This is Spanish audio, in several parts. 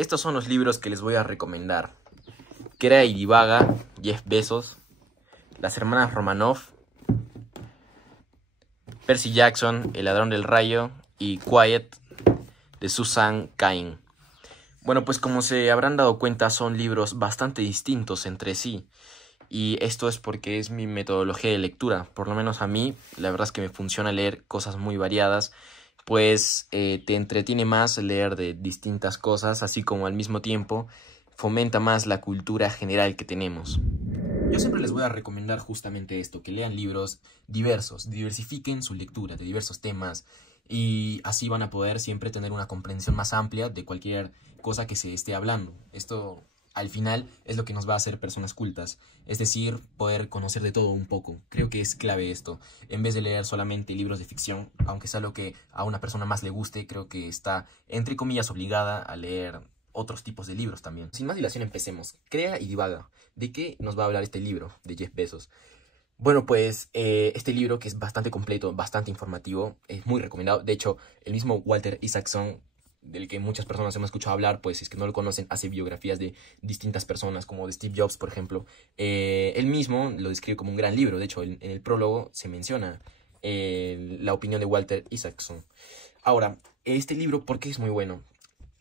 Estos son los libros que les voy a recomendar. Crea y Divaga, Jeff Bezos, Las hermanas Romanoff, Percy Jackson, El ladrón del rayo y Quiet, de Susan Cain. Bueno, pues como se habrán dado cuenta, son libros bastante distintos entre sí. Y esto es porque es mi metodología de lectura. Por lo menos a mí, la verdad es que me funciona leer cosas muy variadas, pues te entretiene más leer de distintas cosas, así como al mismo tiempo fomenta más la cultura general que tenemos. Yo siempre les voy a recomendar justamente esto, que lean libros diversos, diversifiquen su lectura de diversos temas y así van a poder siempre tener una comprensión más amplia de cualquier cosa que se esté hablando. Esto al final es lo que nos va a hacer personas cultas, es decir, poder conocer de todo un poco. Creo que es clave esto, en vez de leer solamente libros de ficción, aunque sea lo que a una persona más le guste, creo que está entre comillas obligada a leer otros tipos de libros también. Sin más dilación, empecemos. Crea y Divaga. ¿De qué nos va a hablar este libro de Jeff Bezos? Bueno, pues este libro, que es bastante completo, bastante informativo, es muy recomendado. De hecho, el mismo Walter Isaacson, del que muchas personas hemos escuchado hablar, pues si es que no lo conocen, hace biografías de distintas personas, como de Steve Jobs, por ejemplo. Él mismo lo describe como un gran libro. De hecho, en el prólogo se menciona la opinión de Walter Isaacson. Ahora, este libro, ¿por qué es muy bueno?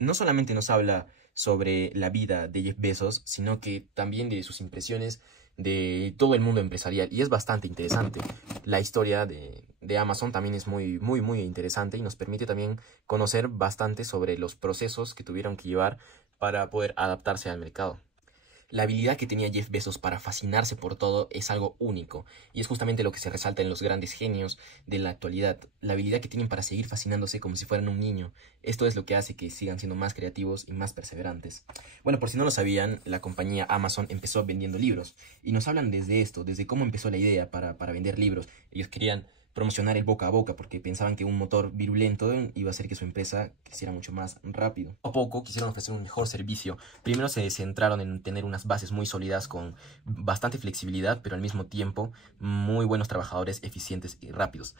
No solamente nos habla sobre la vida de Jeff Bezos, sino que también de sus impresiones de todo el mundo empresarial. Y es bastante interesante. La historia de Amazon también es muy interesante y nos permite también conocer bastante sobre los procesos que tuvieron que llevar para poder adaptarse al mercado. La habilidad que tenía Jeff Bezos para fascinarse por todo es algo único, y es justamente lo que se resalta en los grandes genios de la actualidad, la habilidad que tienen para seguir fascinándose como si fueran un niño. Esto es lo que hace que sigan siendo más creativos y más perseverantes. Bueno, por si no lo sabían, la compañía Amazon empezó vendiendo libros, y nos hablan desde esto, desde cómo empezó la idea para vender libros. Ellos querían promocionar el boca a boca porque pensaban que un motor virulento iba a hacer que su empresa creciera mucho más rápido. A poco quisieron ofrecer un mejor servicio. Primero se centraron en tener unas bases muy sólidas con bastante flexibilidad, pero al mismo tiempo muy buenos trabajadores eficientes y rápidos.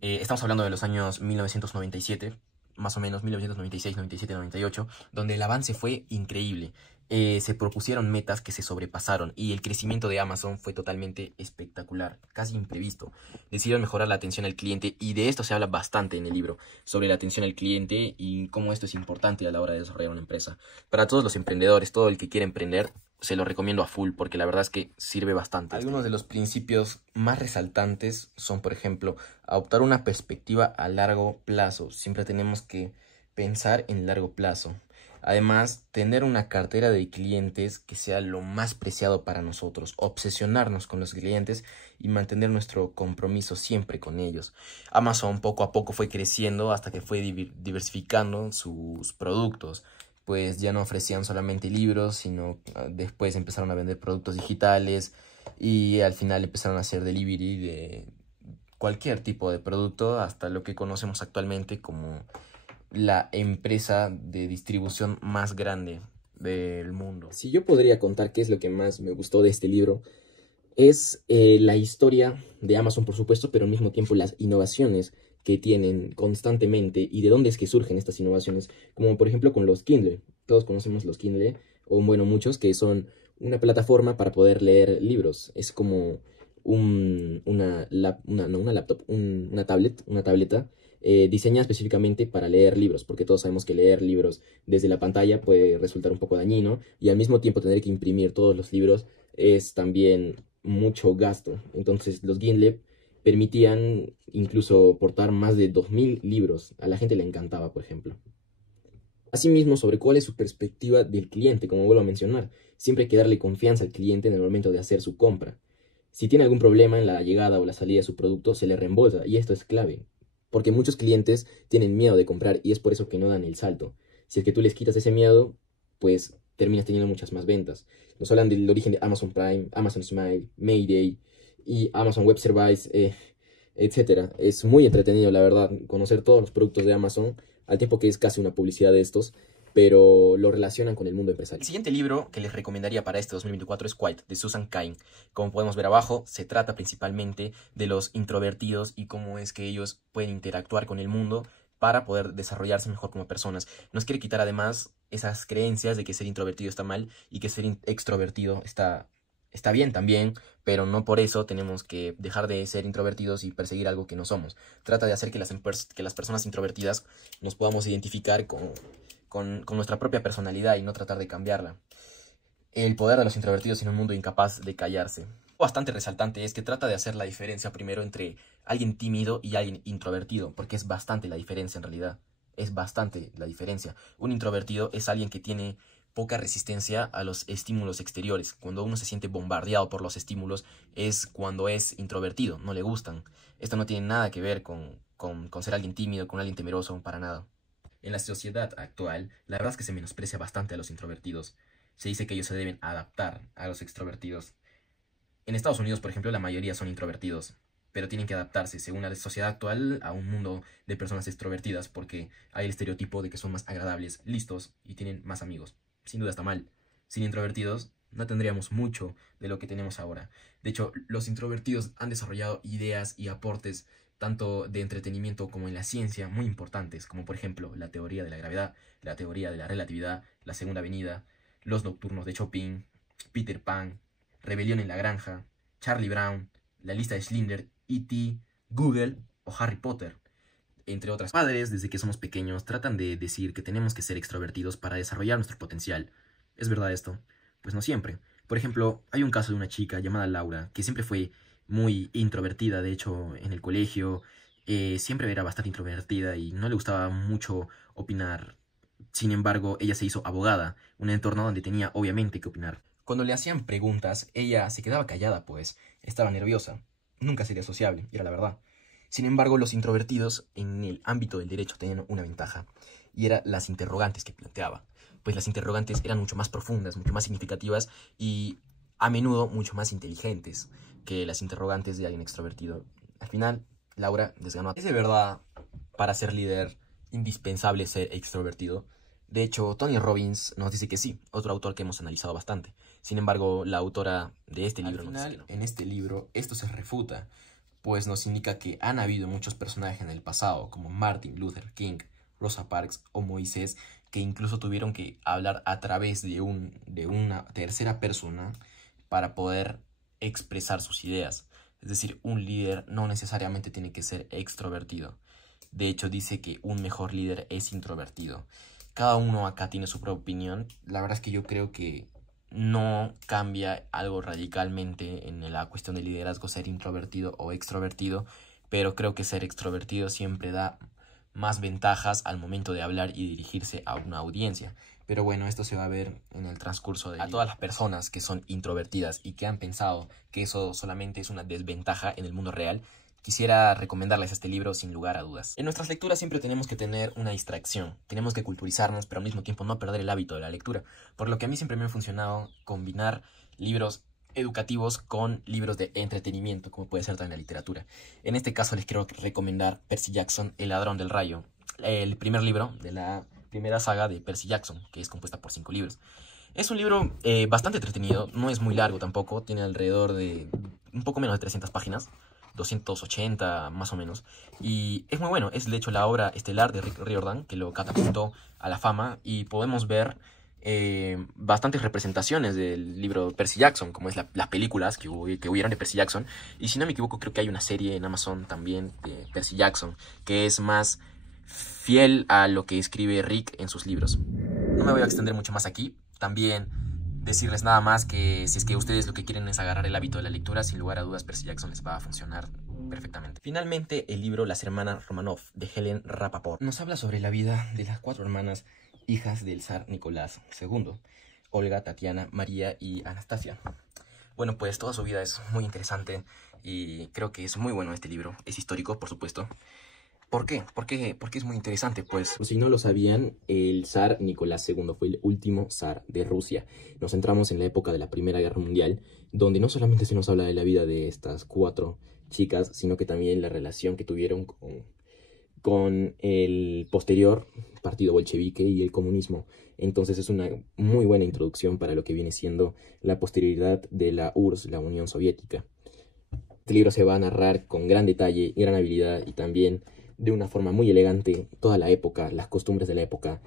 Estamos hablando de los años 1997, más o menos 1996, 97, 98, donde el avance fue increíble. Se propusieron metas que se sobrepasaron y el crecimiento de Amazon fue totalmente espectacular, casi imprevisto. Decidieron mejorar la atención al cliente y de esto se habla bastante en el libro, sobre la atención al cliente y cómo esto es importante a la hora de desarrollar una empresa. Para todos los emprendedores, todo el que quiera emprender, se lo recomiendo a full porque la verdad es que sirve bastante. Algunos de los principios más resaltantes son, por ejemplo, adoptar una perspectiva a largo plazo. Siempre tenemos que pensar en largo plazo. Además, tener una cartera de clientes que sea lo más preciado para nosotros, obsesionarnos con los clientes y mantener nuestro compromiso siempre con ellos. Amazon poco a poco fue creciendo hasta que fue diversificando sus productos, pues ya no ofrecían solamente libros, sino después empezaron a vender productos digitales y al final empezaron a hacer delivery de cualquier tipo de producto hasta lo que conocemos actualmente como la empresa de distribución más grande del mundo. Si yo podría contar qué es lo que más me gustó de este libro, es la historia de Amazon, por supuesto, pero al mismo tiempo las innovaciones que tienen constantemente y de dónde es que surgen estas innovaciones, como por ejemplo con los Kindle. Todos conocemos los Kindle, o bueno, muchos, que son una plataforma para poder leer libros. Es como una laptop, una tableta diseñada específicamente para leer libros, porque todos sabemos que leer libros desde la pantalla puede resultar un poco dañino y al mismo tiempo tener que imprimir todos los libros es también mucho gasto. Entonces los Kindle permitían incluso portar más de 2000 libros. A la gente le encantaba, por ejemplo. Asimismo, sobre cuál es su perspectiva del cliente, como vuelvo a mencionar, siempre hay que darle confianza al cliente en el momento de hacer su compra. Si tiene algún problema en la llegada o la salida de su producto, se le reembolsa, y esto es clave, porque muchos clientes tienen miedo de comprar y es por eso que no dan el salto. Si es que tú les quitas ese miedo, pues terminas teniendo muchas más ventas. Nos hablan del origen de Amazon Prime, Amazon Smile, Mayday y Amazon Web Service, etcétera. Es muy entretenido, la verdad, conocer todos los productos de Amazon, al tiempo que es casi una publicidad de estos, pero lo relacionan con el mundo empresarial. El siguiente libro que les recomendaría para este 2024 es Quiet, de Susan Cain. Como podemos ver abajo, se trata principalmente de los introvertidos y cómo es que ellos pueden interactuar con el mundo para poder desarrollarse mejor como personas. Nos quiere quitar además esas creencias de que ser introvertido está mal y que ser extrovertido está bien también, pero no por eso tenemos que dejar de ser introvertidos y perseguir algo que no somos. Trata de hacer que las personas introvertidas nos podamos identificar con nuestra propia personalidad y no tratar de cambiarla. El poder de los introvertidos en un mundo incapaz de callarse. Bastante resaltante es que trata de hacer la diferencia primero entre alguien tímido y alguien introvertido, porque es bastante la diferencia en realidad. Es bastante la diferencia. Un introvertido es alguien que tiene poca resistencia a los estímulos exteriores. Cuando uno se siente bombardeado por los estímulos es cuando es introvertido, no le gustan. Esto no tiene nada que ver con ser alguien tímido, con alguien temeroso, para nada. En la sociedad actual, la verdad es que se menosprecia bastante a los introvertidos. Se dice que ellos se deben adaptar a los extrovertidos. En Estados Unidos, por ejemplo, la mayoría son introvertidos, pero tienen que adaptarse, según la sociedad actual, a un mundo de personas extrovertidas, porque hay el estereotipo de que son más agradables, listos y tienen más amigos. Sin duda está mal. Sin introvertidos no tendríamos mucho de lo que tenemos ahora. De hecho, los introvertidos han desarrollado ideas y aportes tanto de entretenimiento como en la ciencia muy importantes, como por ejemplo la teoría de la gravedad, la teoría de la relatividad, la segunda venida, los nocturnos de Chopin, Peter Pan, Rebelión en la Granja, Charlie Brown, la lista de Schindler, E.T., Google o Harry Potter, entre otras. Padres, desde que somos pequeños, tratan de decir que tenemos que ser extrovertidos para desarrollar nuestro potencial. ¿Es verdad esto? Pues no siempre. Por ejemplo, hay un caso de una chica llamada Laura, que siempre fue muy introvertida. De hecho, en el colegio siempre era bastante introvertida y no le gustaba mucho opinar. Sin embargo, ella se hizo abogada, un entorno donde tenía obviamente que opinar. Cuando le hacían preguntas, ella se quedaba callada, pues estaba nerviosa. Nunca sería sociable, y era la verdad. Sin embargo, los introvertidos en el ámbito del derecho tenían una ventaja, y era las interrogantes que planteaba. Pues las interrogantes eran mucho más profundas, mucho más significativas y a menudo mucho más inteligentes que las interrogantes de alguien extrovertido. Al final, Laura desganó. ¿Es de verdad, para ser líder, indispensable ser extrovertido? De hecho, Tony Robbins nos dice que sí, otro autor que hemos analizado bastante. Sin embargo, la autora de este libro nos dice que no. En este libro esto se refuta, pues nos indica que han habido muchos personajes en el pasado, como Martin Luther King, Rosa Parks o Moisés, que incluso tuvieron que hablar a través de una tercera persona para poder expresar sus ideas. Es decir, un líder no necesariamente tiene que ser extrovertido. De hecho, dice que un mejor líder es introvertido. Cada uno acá tiene su propia opinión. La verdad es que yo creo que no cambia algo radicalmente en la cuestión del liderazgo ser introvertido o extrovertido, pero creo que ser extrovertido siempre da más ventajas al momento de hablar y dirigirse a una audiencia. Pero bueno, esto se va a ver en el transcurso de... A todas las personas que son introvertidas y que han pensado que eso solamente es una desventaja en el mundo real, quisiera recomendarles este libro sin lugar a dudas. En nuestras lecturas siempre tenemos que tener una distracción. Tenemos que culturizarnos, pero al mismo tiempo no perder el hábito de la lectura. Por lo que a mí siempre me ha funcionado combinar libros educativos con libros de entretenimiento, como puede ser también la literatura. En este caso les quiero recomendar Percy Jackson, El ladrón del rayo, el primer libro de la primera saga de Percy Jackson, que es compuesta por 5 libros. Es un libro bastante entretenido, no es muy largo tampoco, tiene alrededor de un poco menos de 300 páginas, 280 más o menos, y es muy bueno. Es de hecho la obra estelar de Rick Riordan, que lo catapultó a la fama, y podemos ver bastantes representaciones del libro Percy Jackson, como es las películas que hubieron de Percy Jackson, y si no me equivoco creo que hay una serie en Amazon también de Percy Jackson, que es más fiel a lo que escribe Rick en sus libros. No me voy a extender mucho más aquí. También decirles nada más que si es que ustedes lo que quieren es agarrar el hábito de la lectura, sin lugar a dudas Percy Jackson les va a funcionar perfectamente. Finalmente, el libro Las hermanas Romanov, de Helen Rappaport, nos habla sobre la vida de las 4 hermanas hijas del zar Nicolás II, Olga, Tatiana, María y Anastasia. Bueno, pues toda su vida es muy interesante y creo que es muy bueno este libro. Es histórico, por supuesto. ¿Por qué? ¿Por qué es muy interesante? Pues, si no lo sabían, el zar Nicolás II fue el último zar de Rusia. Nos centramos en la época de la Primera Guerra Mundial, donde no solamente se nos habla de la vida de estas 4 chicas, sino que también la relación que tuvieron con el posterior partido bolchevique y el comunismo. Entonces es una muy buena introducción para lo que viene siendo la posterioridad de la URSS, la Unión Soviética. Este libro se va a narrar con gran detalle y gran habilidad y también de una forma muy elegante toda la época, las costumbres de la época,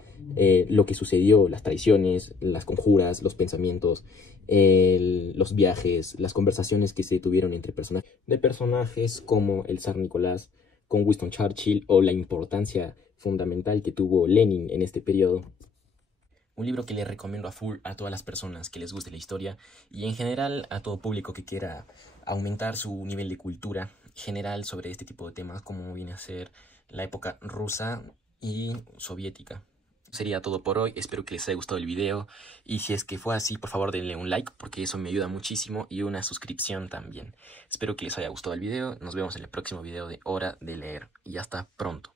lo que sucedió, las traiciones, las conjuras, los pensamientos, los viajes, las conversaciones que se tuvieron entre personajes como el zar Nicolás con Winston Churchill, o la importancia fundamental que tuvo Lenin en este periodo. Un libro que le recomiendo a full a todas las personas que les guste la historia y en general a todo público que quiera aumentar su nivel de cultura general sobre este tipo de temas, como viene a ser la época rusa y soviética. Sería todo por hoy, espero que les haya gustado el video y si es que fue así, por favor denle un like porque eso me ayuda muchísimo y una suscripción también. Espero que les haya gustado el video, nos vemos en el próximo video de Hora de Leer y hasta pronto.